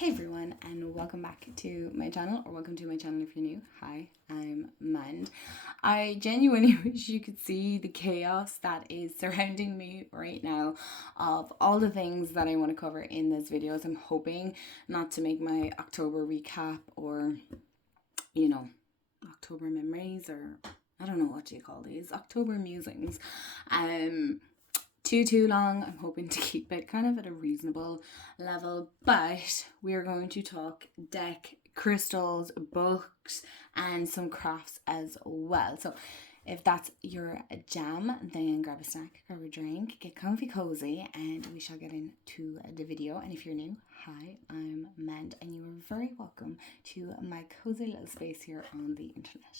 Hey everyone, and welcome back to my channel, or welcome to my channel if you're new. Hi, I'm Mand. I genuinely wish you could see the chaos that is surrounding me right now of all the things that I want to cover in this video. So I'm hoping not to make my October recap or, October memories, or I don't know what do you call these, October musings. Too long. I'm hoping to keep it kind of at a reasonable level, but we're going to talk deck, crystals, books, and some crafts as well. So if that's your jam, then grab a snack, grab a drink, get comfy cozy, and we shall get into the video. And if you're new, hi, I'm Mand, and you are very welcome to my cozy little space here on the internet.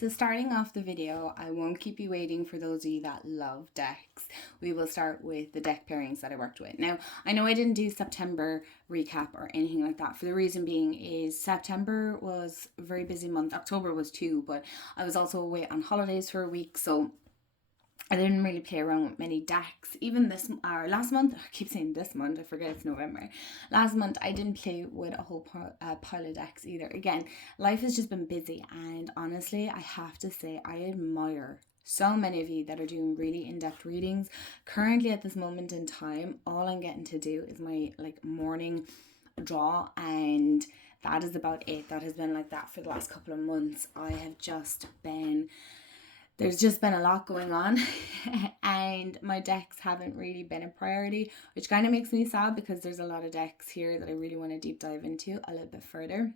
So starting off the video, I won't keep you waiting for those of you that love decks. We will start with the deck pairings that I worked with. Now, I know I didn't do September recap or anything like that. For the reason being is September was a very busy month. October was too, but I was also away on holidays for a week, so I didn't really play around with many decks. Even last month, I keep saying this month, I forget it's November. Last month, I didn't play with a whole pile of decks either. Again, life has just been busy, and honestly, I have to say, I admire so many of you that are doing really in-depth readings. Currently, at this moment in time, all I'm getting to do is my morning draw, and that is about it. That has been like that for the last couple of months. There's just been a lot going on and my decks haven't really been a priority, which kind of makes me sad because there's a lot of decks here that I really want to deep dive into a little bit further.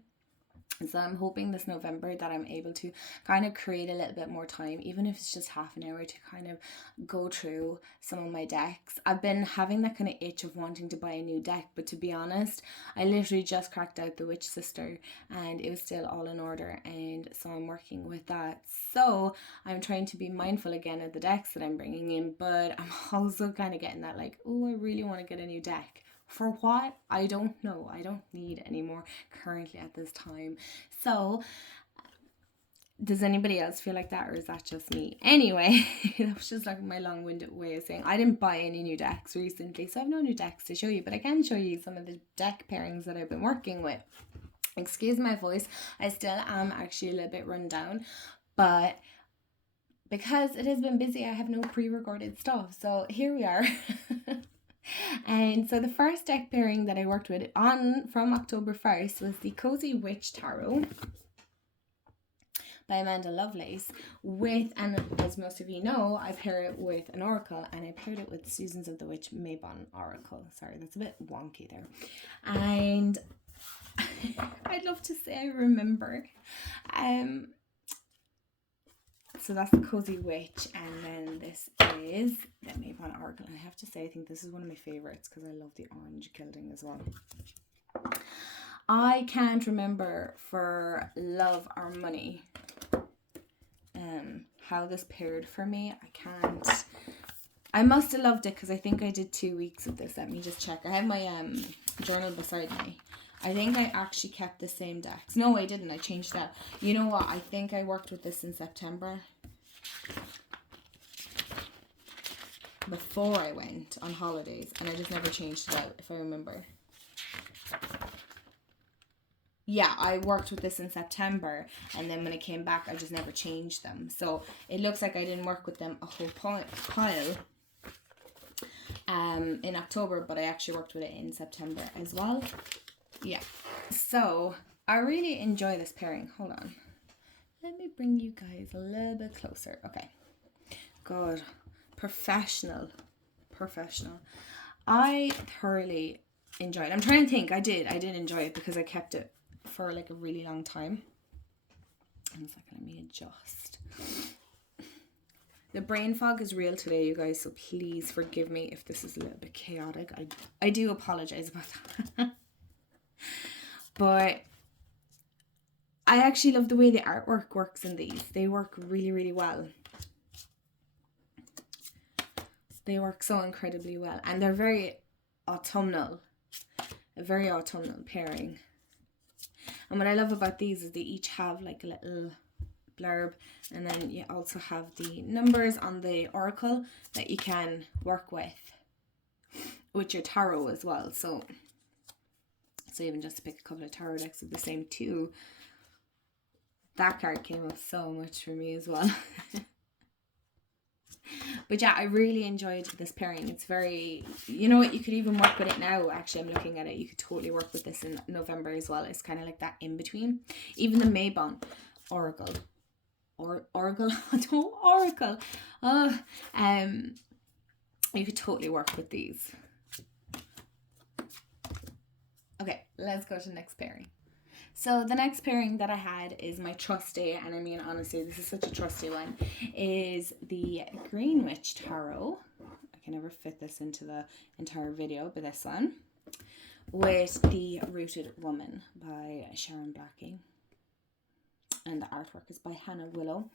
So I'm hoping this November that I'm able to kind of create a little bit more time, even if it's just half an hour, to kind of go through some of my decks. I've been having that kind of itch of wanting to buy a new deck, but to be honest, I literally just cracked out the Witch Sister and it was still all in order, and so I'm working with that. So I'm trying to be mindful again of the decks that I'm bringing in, but I'm also kind of getting that oh, I really want to get a new deck. For what? I don't know. I don't need any more currently at this time. So, does anybody else feel like that, or is that just me? Anyway, that was just my long-winded way of saying I didn't buy any new decks recently, so I have no new decks to show you, but I can show you some of the deck pairings that I've been working with. Excuse my voice. I still am actually a little bit run down, but because it has been busy, I have no pre-recorded stuff. So here we are. And so the first deck pairing that I worked with from October 1st was the Cozy Witch Tarot by Amanda Lovelace and as most of you know, I pair it with an oracle, and I paired it with Susan's of the Witch Mabon Oracle. Sorry, that's a bit wonky there. And I'd love to say I remember. So that's the Cozy Witch, and then this is the Mabon Oracle. I have to say, I think this is one of my favorites because I love the orange gilding as well. I can't remember for love or money how this paired for me. I must have loved it because I think I did 2 weeks of this. Let me just check. I have my journal beside me. I think I actually kept the same decks. No, I didn't. I changed that. You know what? I think I worked with this in September, before I went on holidays, and I just never changed it out, if I remember. Yeah, I worked with this in September, and then when I came back, I just never changed them. So it looks like I didn't work with them a whole pile in October, but I actually worked with it in September as well. Yeah, so I really enjoy this pairing. Hold on. Let me bring you guys a little bit closer. Okay. God. Professional. I thoroughly enjoyed it. I'm trying to think. I did enjoy it because I kept it for a really long time. One second, let me adjust. The brain fog is real today, you guys, so please forgive me if this is a little bit chaotic. I do apologize about that. But I actually love the way the artwork works in these. They work really, really well. They work so incredibly well. And they're very autumnal. A very autumnal pairing. And what I love about these is they each have a little blurb. And then you also have the numbers on the oracle that you can work with. with your tarot as well. So even just to pick a couple of tarot decks of the same two, that card came up so much for me as well. But yeah, I really enjoyed this pairing. It's very, you know what, you could even work with it now. Actually, I'm looking at it. You could totally work with this in November as well. It's kind of like that in between. Even the Maybon Oracle. Oracle. Oh, you could totally work with these. Okay, let's go to the next pairing. So the next pairing that I had is my trusty, and I mean honestly, this is such a trusty one, is the Greenwich Tarot. I can never fit this into the entire video, but this one, with the Rooted Woman by Sharon Blackie. And the artwork is by Hannah Willow.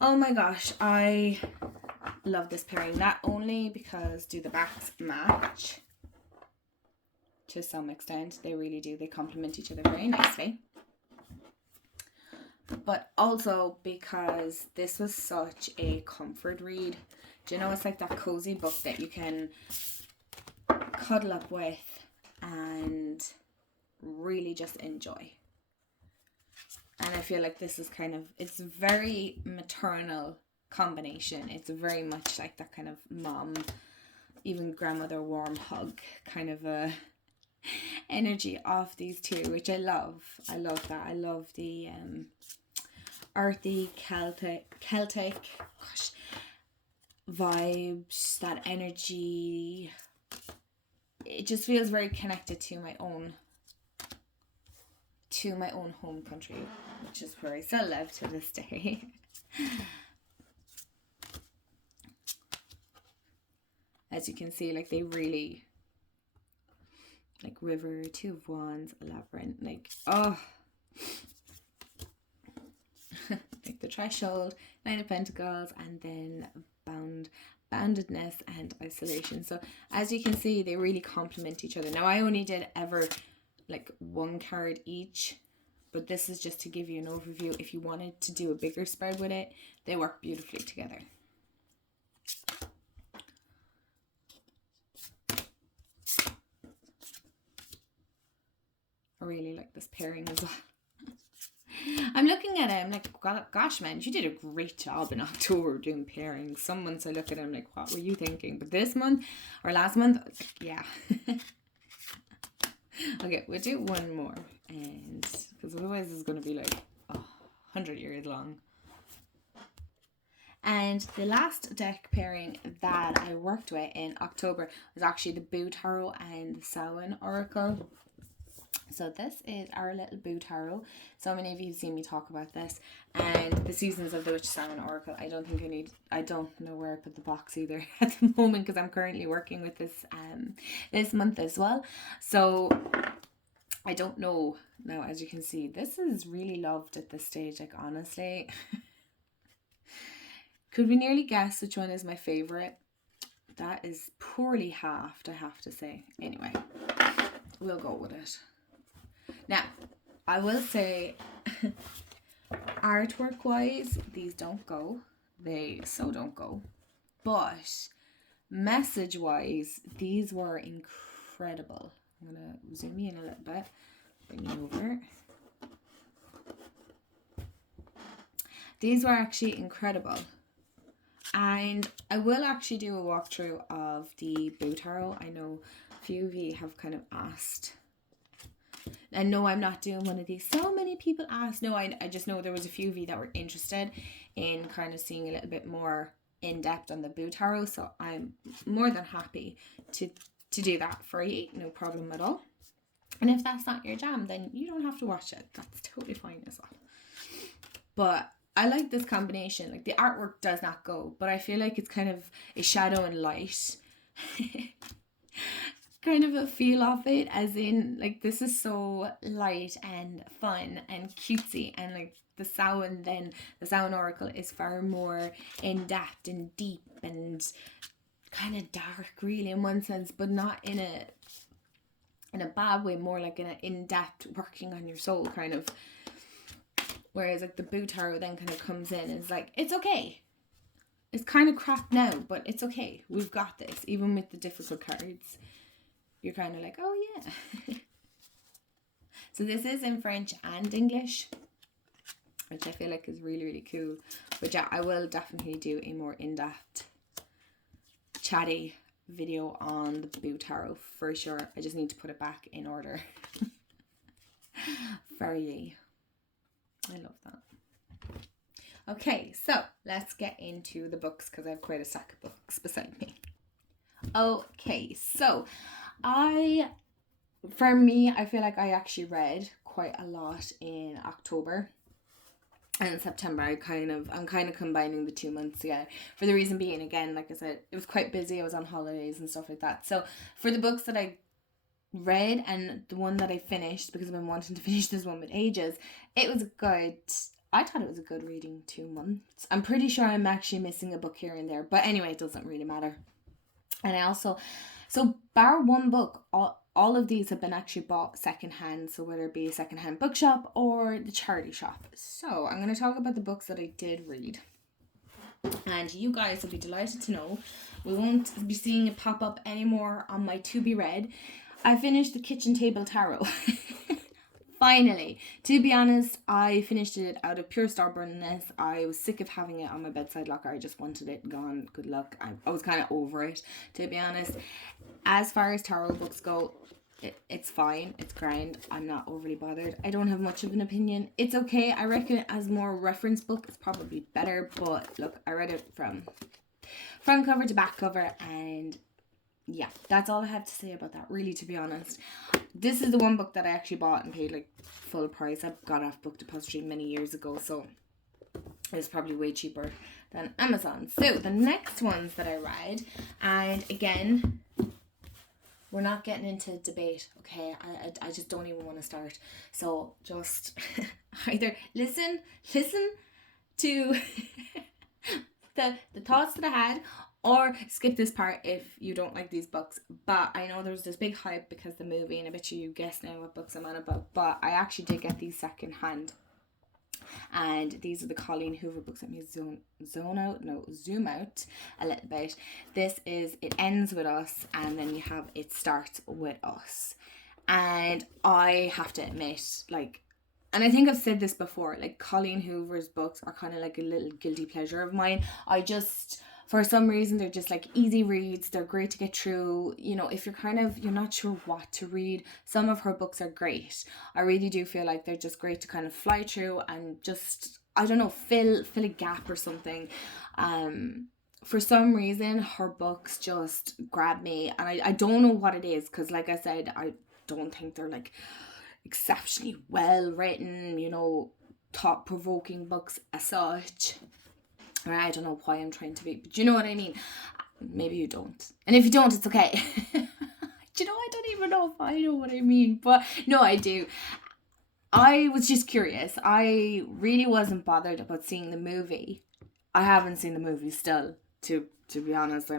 Oh my gosh, I love this pairing. Not only because do the backs match, to some extent, they really do. They complement each other very nicely. But also because this was such a comfort read. Do you know, it's like that cozy book that you can cuddle up with and really just enjoy. And I feel like this is kind of, it's very maternal combination. It's very much like that kind of mom, even grandmother warm hug kind of a energy of these two, which I love. I love that. I love the earthy Celtic gosh, vibes, that energy. It just feels very connected to my own home country, which is where I still live to this day. As you can see, like they really, like River, Two of Wands, Labyrinth, like like the Threshold, Nine of Pentacles, and then boundedness and isolation. So as you can see, they really complement each other. Now I only did ever like one card each, but this is just to give you an overview. If you wanted to do a bigger spread with it, they work beautifully together. I really like this pairing as well. I'm looking at it, I'm like, gosh man, you did a great job in October doing pairings. Some months I look at it, I'm like, what were you thinking? But this month, or last month, I was like, yeah. Okay, we'll do one more, and because otherwise it's going to be like 100 years long. And the last deck pairing that I worked with in October was actually the Boo Tarot and the Samhain Oracle. So this is our little Boo Tarot. So many of you have seen me talk about this. And the Seasons of the Witch Salmon Oracle. I don't know where I put the box either at the moment, because I'm currently working with this this month as well. So I don't know. Now, as you can see, this is really loved at this stage. Like, honestly, could we nearly guess which one is my favorite? That is poorly halved, I have to say. Anyway, we'll go with it. Now, I will say, artwork wise, these don't go. They so don't go. But message wise, these were incredible. I'm going to zoom in a little bit. Bring you over. These were actually incredible. And I will actually do a walkthrough of the Boo Tarot. I know a few of you have kind of asked. And no, I'm not doing one of these. So many people asked. No, I just know there was a few of you that were interested in kind of seeing a little bit more in depth on the Boo Tarot. So I'm more than happy to do that for you. No problem at all. And if that's not your jam, then you don't have to watch it. That's totally fine as well. But I like this combination. Like, the artwork does not go, but I feel like it's kind of a shadow and light kind of a feel of it, as in, like, this is so light and fun and cutesy, and like the Samhain Oracle is far more in depth and deep and kind of dark, really, in one sense, but not in a bad way, more like in an in-depth working on your soul kind of. Whereas like the Boo Tarot then kind of comes in and is like, it's okay. it's kind of crap now, but it's okay. We've got this. Even with the difficult cards, you're kind of like, oh yeah. So this is in French and English, which I feel like is really, really cool. But yeah, I will definitely do a more in-depth, chatty video on the Boo Tarot for sure. I just need to put it back in order. Very. I love that. Okay, so let's get into the books because I have quite a stack of books beside me. Okay, so I feel like I actually read quite a lot in October and in September. I'm kind of combining the 2 months together for the reason being, again, like I said, it was quite busy. I was on holidays and stuff like that. So for the books that I read and the one that I finished, because I've been wanting to finish this one with ages, I thought it was a good reading 2 months. I'm pretty sure I'm actually missing a book here and there, but anyway, it doesn't really matter. And I also, so bar one book, all of these have been actually bought secondhand, so whether it be a secondhand bookshop or the charity shop. So I'm going to talk about the books that I did read. And you guys will be delighted to know we won't be seeing it pop up anymore on my to be read. I finished the Kitchen Table Tarot. Finally. To be honest, I finished it out of pure stubbornness. I was sick of having it on my bedside locker. I just wanted it gone. Good luck. I was kind of over it, to be honest. As far as tarot books go, it's fine. It's grand. I'm not overly bothered. I don't have much of an opinion. It's okay. I reckon as more reference book, it's probably better. But look, I read it from front cover to back cover, and yeah, that's all I have to say about that, really, to be honest. This is the one book that I actually bought and paid like full price. I got off Book Depository many years ago, so it was probably way cheaper than Amazon. So the next ones that I read, and again, we're not getting into debate, okay? I just don't even want to start. So just either listen to the thoughts that I had, or skip this part if you don't like these books. But I know there's this big hype because the movie, and I bet you guess now what books I'm on about. But I actually did get these second hand. And these are the Colleen Hoover books. Let me zoom out a little bit. This is It Ends With Us, and then you have It Starts With Us. And I have to admit, like, and I think I've said this before, like, Colleen Hoover's books are kind of like a little guilty pleasure of mine. For some reason, they're just like easy reads. They're great to get through. You know, if you're not sure what to read, some of her books are great. I really do feel like they're just great to kind of fly through and just, I don't know, fill a gap or something. For some reason, her books just grab me, and I don't know what it is, because like I said, I don't think they're like exceptionally well written, you know, thought-provoking books as such. I don't know why I'm trying to be, but you know what I mean. Maybe you don't, and if you don't, it's okay. You know, I don't even know if I know what I mean, but no, I do. I was just curious. I really wasn't bothered about seeing the movie. I haven't seen the movie still, to be honest.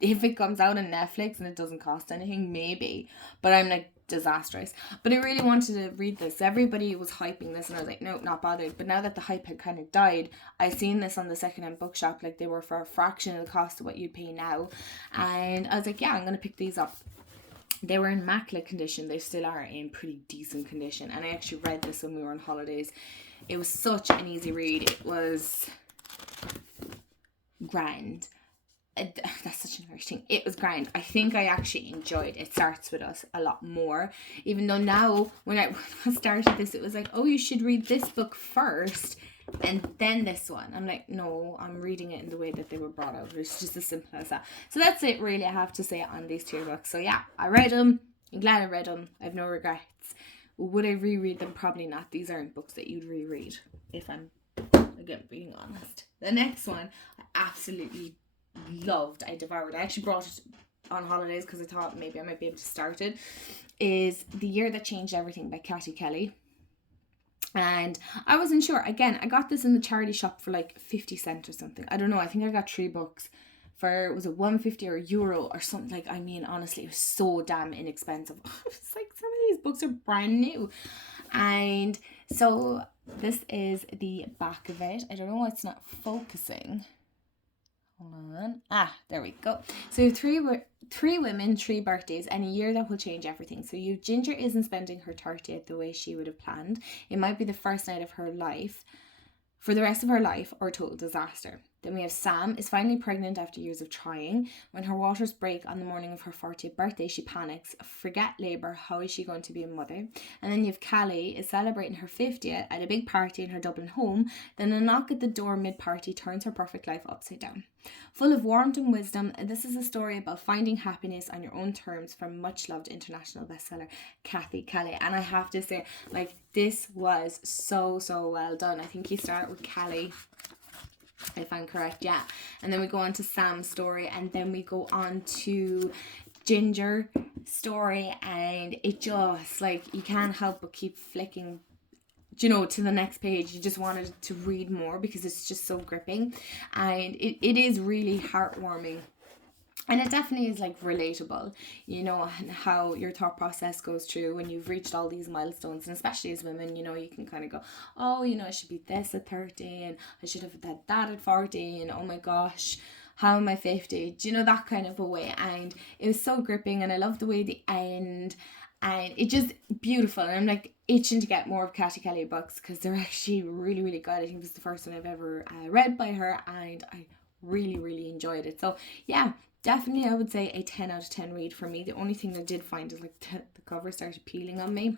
If it comes out on Netflix and it doesn't cost anything, maybe, but I'm like disastrous. But I really wanted to read this. Everybody was hyping this, and I was like, no, not bothered. But now that the hype had kind of died, I seen this on the secondhand bookshop, like they were for a fraction of the cost of what you'd pay now, and I was like, yeah, I'm gonna pick these up. They were in immaculate condition. They still are in pretty decent condition, and I actually read this when we were on holidays. It was such an easy read. It was grand. That's such an Irish thing. It was grand. I think I actually enjoyed It Starts With Us a lot more, even though now when I started this, it was like, oh, you should read this book first and then this one. I'm like, no, I'm reading it in the way that they were brought out. It's just as simple as that. So that's it, really, I have to say on these two books. So yeah, I read them. I'm glad I read them. I have no regrets. Would I reread them? Probably not. These aren't books that you'd reread, if I'm, again, being honest. The next one I absolutely loved. I devoured. I actually brought it on holidays because I thought maybe I might be able to start it. Is The Year That Changed Everything by Katie Kelly. And I wasn't sure. Again, I got this in the charity shop for like 50 cents or something. I don't know. I think I got 3 books for, was it €1.50 or €1 or something? Like, I mean, honestly, it was so damn inexpensive. It's like some of these books are brand new. And so this is the back of it. I don't know why it's not focusing. Hold on. There we go. So three women, 3 birthdays, and a year that will change everything. So Ginger isn't spending her 30th the way she would have planned. It might be the first night of her life for the rest of her life, or total disaster. Then we have Sam is finally pregnant after years of trying. When her waters break on the morning of her 40th birthday, she panics. Forget labour, how is she going to be a mother? And then you have Callie is celebrating her 50th at a big party in her Dublin home. Then a knock at the door mid-party turns her perfect life upside down. Full of warmth and wisdom, this is a story about finding happiness on your own terms from much-loved international bestseller Kathy Kelly. And I have to say, like, this was so well done. I think you start with Callie, if I'm correct, yeah. And then we go on to Sam's story, and then we go on to Ginger story, and it just, like, you can't help but keep flicking, you know, to the next page. You just wanted to read more because it's just so gripping, and it is really heartwarming. And it definitely is, like, relatable, you know, and how your thought process goes through when you've reached all these milestones. And especially as women, you know, you can kind of go, oh, you know, I should be this at 30 and I should have had that at 40 and oh my gosh, how am I 50? Do you know, that kind of a way. And it was so gripping, and I love the way the end, and it just beautiful. And I'm like itching to get more of Kathy Kelly books because they're actually really good. I think it was the first one I've ever read by her, and I really enjoyed it. So yeah, definitely I would say a 10 out of 10 read for me. The only thing I did find is, like, the cover started peeling on me,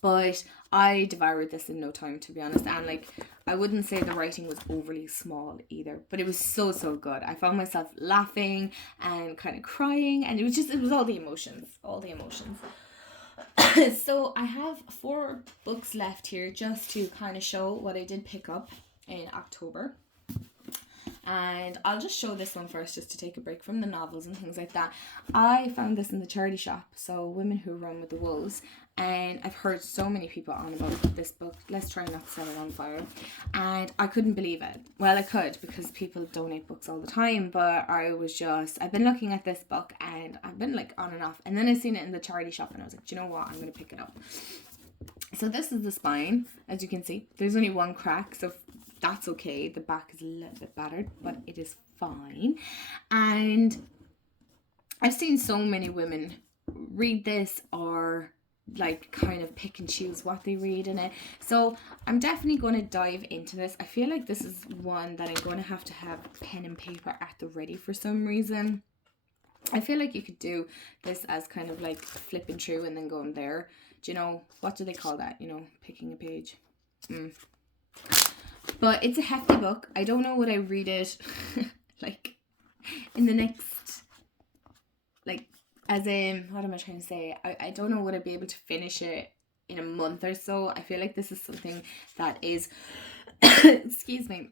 but I devoured this in no time, to be honest. And, like, I wouldn't say the writing was overly small either, but it was so good. I found myself laughing and kind of crying, and it was all the emotions. So I have 4 books left here just to kind of show what I did pick up in October. And I'll just show this one first, just to take a break from the novels and things like that. I found this in the charity shop, so Women Who Run with the Wolves, and I've heard so many people on about this book. Let's try not to set it on fire. And I couldn't believe it. Well, I could, because people donate books all the time, but I've been looking at this book, and I've been, like, on and off, and then I seen it in the charity shop, and I was like, do you know what, I'm going to pick it up. So this is the spine. As you can see, there's only one crack, so that's okay. The back is a little bit battered, but it is fine. And I've seen so many women read this, or, like, kind of pick and choose what they read in it. So I'm definitely going to dive into this. I feel like this is one that I'm going to have pen and paper at the ready for some reason. I feel like you could do this as kind of like flipping through and then going there. Do you know, what do they call that? You know, picking a page. But it's a hefty book. I don't know would I read it like in the next, like, as in, what am I trying to say? I don't know would I be able to finish it in a month or so. I feel like this is something that is, excuse me,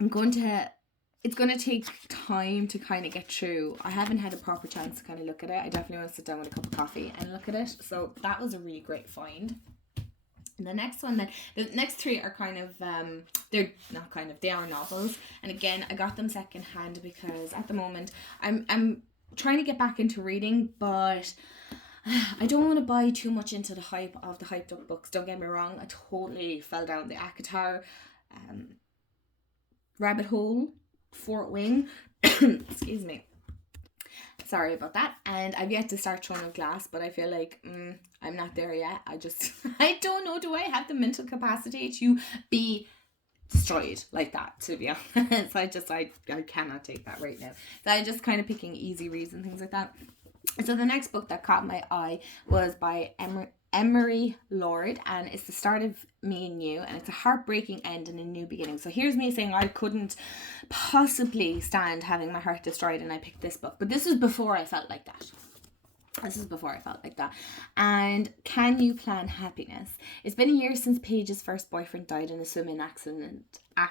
it's going to take time to kind of get through. I haven't had a proper chance to kind of look at it. I definitely want to sit down with a cup of coffee and look at it. So that was a really great find. And the next one, the next 3 are kind of, they are novels. And again, I got them secondhand because at the moment I'm trying to get back into reading, but I don't want to buy too much into the hype of the hyped up books. Don't get me wrong, I totally fell down the ACOTAR rabbit hole, Fort Wing. Excuse me. Sorry about that. And I've yet to start Throne of Glass, but I feel like I'm not there yet. I don't know, do I have the mental capacity to be destroyed like that, to be honest? I cannot take that right now. So I'm just kind of picking easy reads and things like that. So the next book that caught my eye was by Emery Lord, and it's the start of me and you, and it's a heartbreaking end and a new beginning. So here's me saying I couldn't possibly stand having my heart destroyed, and I picked this book, but this was before I felt like that. And Can You Plan Happiness? It's been a year since Paige's first boyfriend died in a swimming accident. I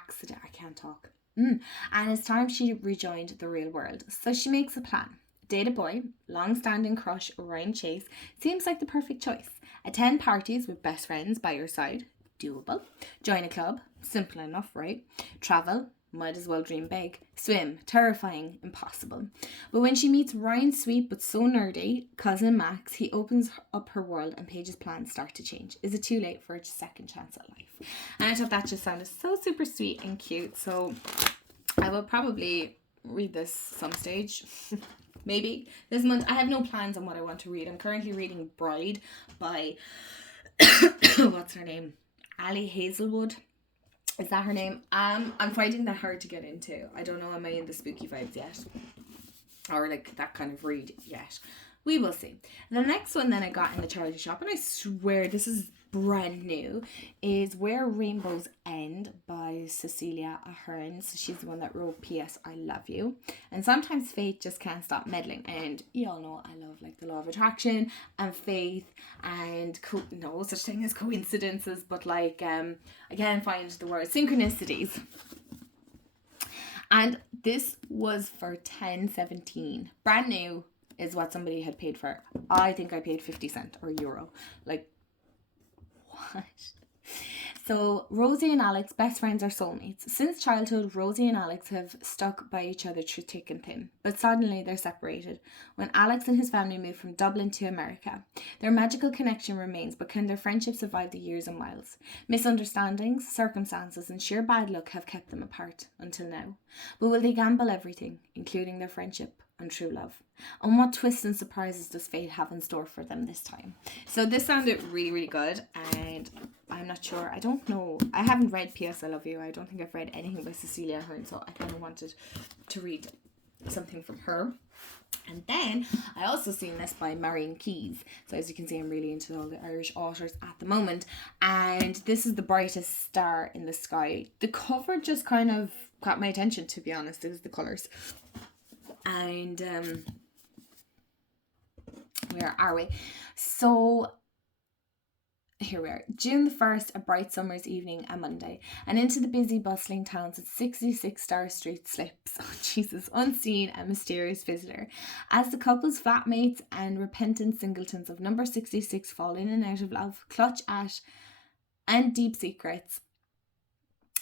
can't talk. And it's time she rejoined the real world. So she makes a plan. Date a boy, long-standing crush Ryan Chase seems like the perfect choice. Attend parties with best friends by your side, doable. Join a club, simple enough, right? Travel, might as well dream big. Swim, terrifying, impossible. But when she meets Ryan's sweet but so nerdy cousin Max, he opens up her world and Paige's plans start to change. Is it too late for a second chance at life? And I thought that just sounded so super sweet and cute. So I will probably read this some stage. Maybe this month. I have no plans on what I want to read. I'm currently reading Bride by what's her name? Ali Hazelwood. Is that her name? I'm finding that hard to get into. I don't know, am I in the spooky vibes yet? Or like that kind of read yet. We will see. The next one then I got in the charity shop, and I swear this is brand new, is Where Rainbows End by Cecilia Ahern. So she's the one that wrote P.S. I Love You. And sometimes fate just can't stop meddling. And you all know I love like the law of attraction and faith and no such thing as coincidences, but like again find the word synchronicities. And this was for $10.17. Brand new is what somebody had paid for. I think I paid 50 cents or euro. Like, what? So Rosie and Alex, best friends are soulmates. Since childhood, Rosie and Alex have stuck by each other through thick and thin. But suddenly they're separated when Alex and his family move from Dublin to America. Their magical connection remains, but can their friendship survive the years and miles? Misunderstandings, circumstances, and sheer bad luck have kept them apart until now. But will they gamble everything, including their friendship and true love? And what twists and surprises does fate have in store for them this time? So this sounded really, really good, and I'm not sure. I don't know. I haven't read P.S. I Love You. I don't think I've read anything by Cecilia Ahern, so I kind of wanted to read something from her. And then I also seen this by Marion Keyes. So as you can see, I'm really into all the Irish authors at the moment. And this is The Brightest Star in the Sky. The cover just kind of caught my attention, to be honest. It was the colours. And where are we? So here we are. June the 1st, a bright summer's evening, a Monday, and into the busy, bustling towns at 66 Star Street slips, oh Jesus, unseen and mysterious visitor. As the couple's flatmates and repentant singletons of number 66 fall in and out of love, clutch at and deep secrets,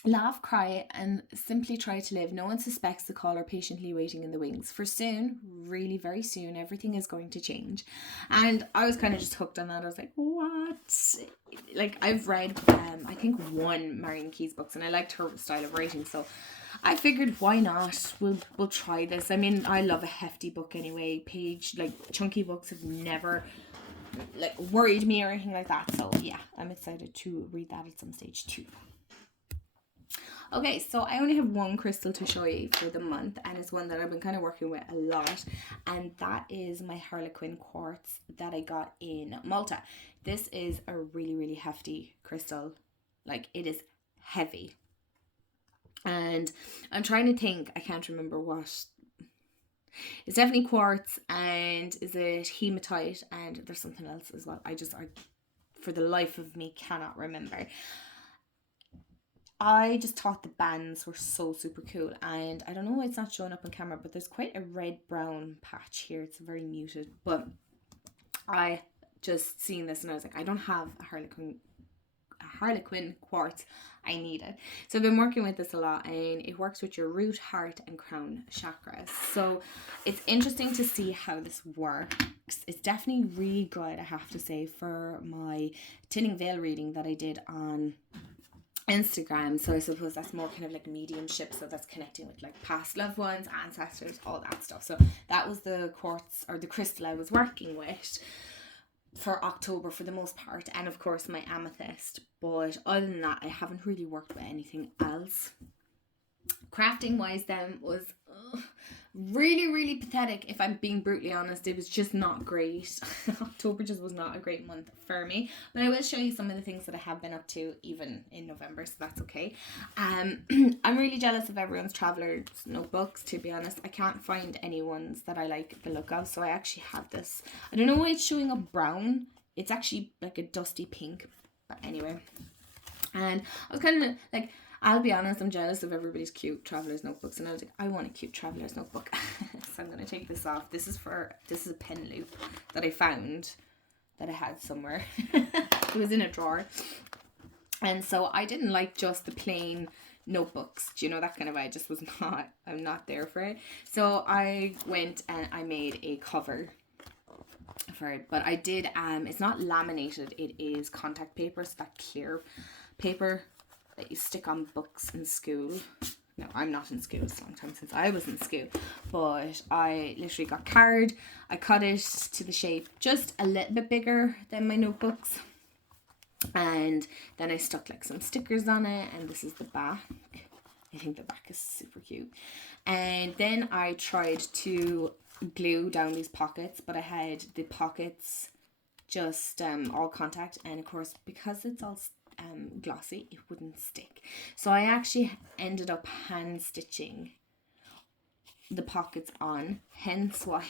laugh, cry, and simply try to live, no one suspects the caller patiently waiting in the wings. For soon, really very soon, everything is going to change. And I was kind of just hooked on that. I was like, what? Like, I've read, I think one Marion Keyes books, and I liked her style of writing, so I figured, why not? We'll try this. I mean, I love a hefty book anyway. Chunky books have never like worried me or anything like that. So yeah, I'm excited to read that at some stage too. Okay, so I only have one crystal to show you for the month, and it's one that I've been kind of working with a lot, and that is my Harlequin quartz that I got in Malta. This is a really, really hefty crystal. Like, it is heavy. And I'm trying to think, I can't remember what. It's definitely quartz, and is it hematite, and there's something else as well. I for the life of me, cannot remember. I just thought the bands were so super cool, and I don't know why it's not showing up on camera, but there's quite a red-brown patch here. It's very muted, but I just seen this and I was like, I don't have a Harlequin quartz. I need it. So I've been working with this a lot, and it works with your root, heart, and crown chakras. So it's interesting to see how this works. It's definitely really good, I have to say, for my Tinning Veil reading that I did on Instagram. So I suppose that's more kind of like mediumship, so that's connecting with like past loved ones, ancestors, all that stuff. So that was the quartz or the crystal I was working with for October for the most part, and of course my amethyst. But other than that, I haven't really worked with anything else. Crafting wise then was really, really pathetic, if I'm being brutally honest. It was just not great. October just was not a great month for me, but I will show you some of the things that I have been up to even in November, so that's okay. I'm really jealous of everyone's traveler's notebooks, to be honest. I can't find any ones that I like the look of, so I actually have this. I don't know why it's showing up brown. It's actually like a dusty pink, but anyway. And I was kind of like, I'll be honest, I'm jealous of everybody's cute traveler's notebooks, and I was like, I want a cute traveler's notebook. So I'm going to take this off. This is a pen loop that I found that I had somewhere. It was in a drawer. And so I didn't like just the plain notebooks. Do you know, that kind of way? I'm not there for it. So I went and I made a cover for it. But I did, it's not laminated, it is contact paper, so that clear paper that you stick on books in school. no, I'm not in school. It's a long time since I was in school. But I literally got card. I cut it to the shape just a little bit bigger than my notebooks. And then I stuck like some stickers on it. And this is the back. I think the back is super cute. And then I tried to glue down these pockets. But I had the pockets just all contact. And of course, because it's all glossy, it wouldn't stick. So I actually ended up hand stitching the pockets on, hence why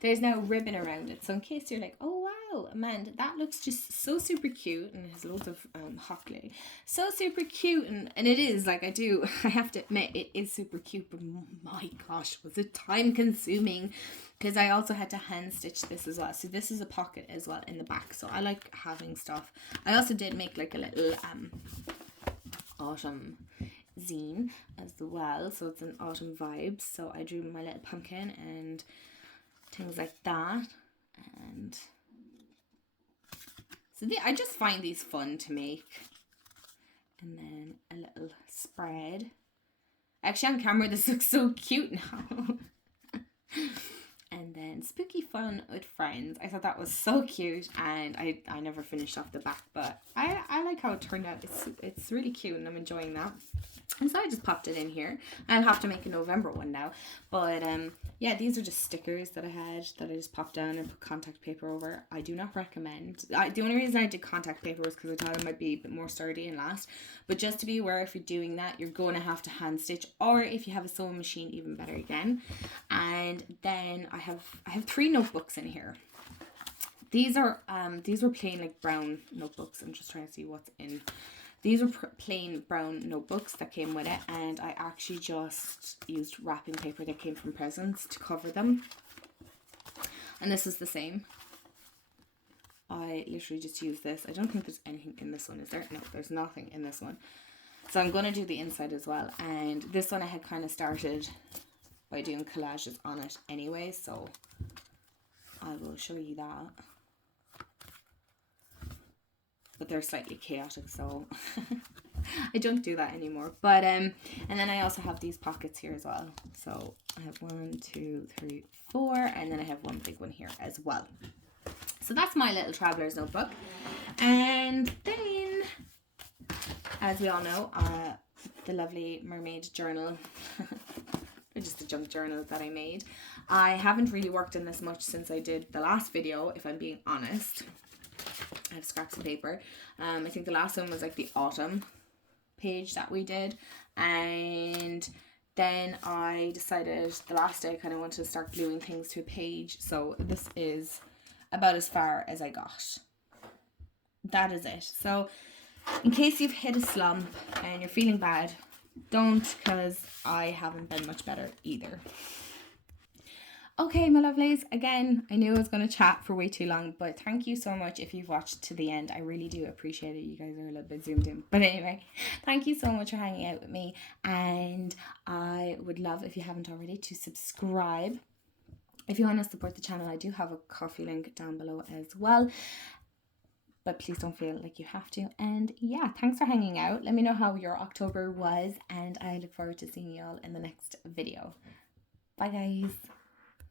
there's now ribbon around it. So in case you're like, oh wow, Amanda, that looks just so super cute, and it has loads of hot glue, so super cute, and it is, like, I have to admit it is super cute, but my gosh, was it time consuming, because I also had to hand stitch this as well. So this is a pocket as well in the back, so I like having stuff. I also did make like a little autumn zine as well, so it's an autumn vibes. So I drew my little pumpkin and things like that, and so I just find these fun to make. And then a little spread. Actually, on camera this looks so cute now. And then spooky fun with friends. I thought that was so cute, and I never finished off the back, but I like how it turned out. It's really cute, and I'm enjoying that. And so I just popped it in here. I'll have to make a November one now. But yeah, these are just stickers that I had that I just popped down and put contact paper over. I do not recommend. The only reason I did contact paper was because I thought it might be a bit more sturdy and last. But just to be aware, if you're doing that, you're going to have to hand stitch, or if you have a sewing machine, even better again. And then I have 3 notebooks in here. These were plain like brown notebooks. I'm just trying to see what's in. These were plain brown notebooks that came with it, and I actually just used wrapping paper that came from Presents to cover them. And this is the same. I literally just used this. I don't think there's anything in this one, is there? No, there's nothing in this one. So I'm going to do the inside as well. And this one I had kind of started by doing collages on it anyway, so I will show you that. But they're slightly chaotic, so I don't do that anymore. But and then I also have these pockets here as well. So I have 1, 2, 3, 4, and then I have one big one here as well. So that's my little traveler's notebook. And then, as we all know, the lovely mermaid journal, or just a junk journal that I made. I haven't really worked in this much since I did the last video, if I'm being honest. I have scraps of paper. I think the last one was like the autumn page that we did, and then I decided the last day I kind of wanted to start gluing things to a page, so this is about as far as I got. That is it. So in case you've hit a slump and you're feeling bad, don't, because I haven't been much better either. Okay, my lovelies, again, I knew I was going to chat for way too long, but thank you so much if you've watched to the end. I really do appreciate it. You guys are a little bit zoomed in. But anyway, thank you so much for hanging out with me. And I would love, if you haven't already, to subscribe. If you want to support the channel, I do have a Ko-fi link down below as well. But please don't feel like you have to. And yeah, thanks for hanging out. Let me know how your October was. And I look forward to seeing you all in the next video. Bye, guys.